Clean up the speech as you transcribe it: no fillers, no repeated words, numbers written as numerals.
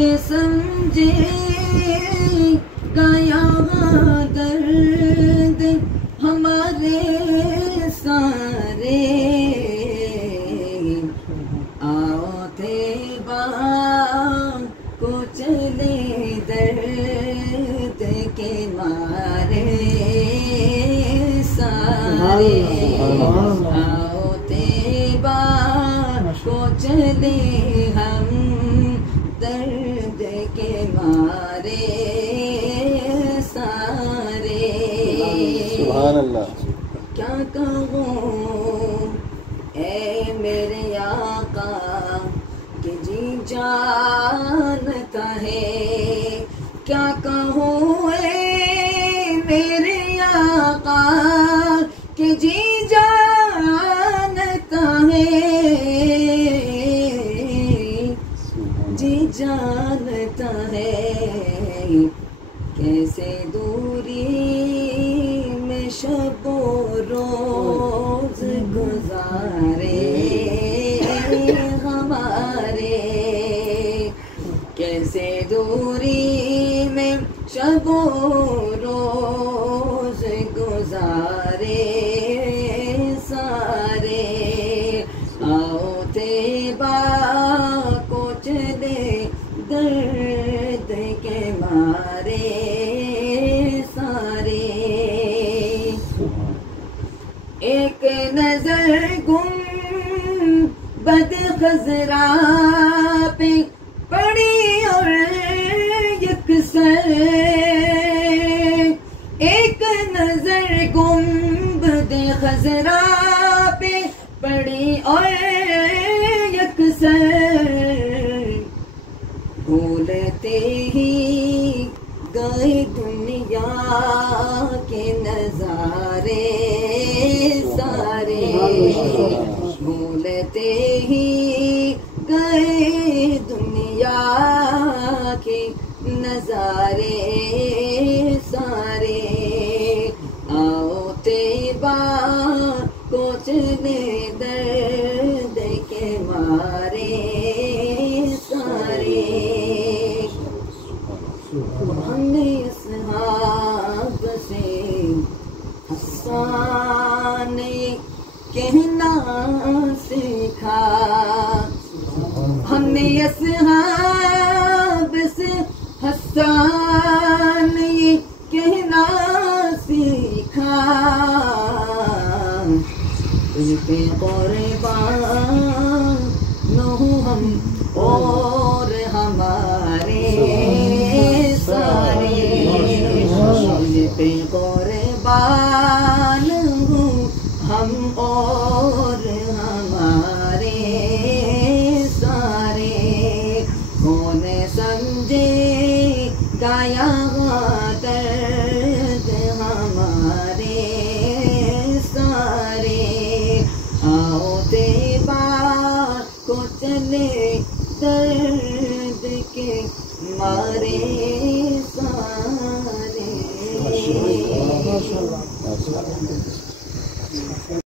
में समझे गाया दर्द हमारे सारे। आओ तैबा को चले दर्द के मारे सारे। आओ तैबा को चले हम दर्द के मारे सारे। सुभान अल्लाह। क्या कहूँ ऐ मेरे आका कि जी जानता है। क्या कहूँ ऐ मेरे आका कि जी जानता है। जी जानता है कैसे दूरी में शबो रोज गुजारे हमारे। कैसे दूरी में शबो रोज गुजारे सारे। आओ तैबा को चले दर्द के मारे सारे। एक नजर गुंबद खजरा पे पड़ी और यकसर। एक नजर गुंबद खजरा पे पड़ी और यकसर। भूलते ही गए दुनिया के नजारे सारे। भूलते ही गए दुनिया के नजारे सारे। आओ तैबा को चले दर्द के मारे सारे। हमने असहाब से हसन कहना सीखा। हमने असहाब से हसन कहना सीखा। तुझ पे कुर्बान न हूँ हम और हमारे सारे। तुझ पे कुर्बान हूँ हम और हमारे सारे। कौन समझे गाया दर्द हमारे सारे। आओ तैबा को चले दर्द के मारे सारे।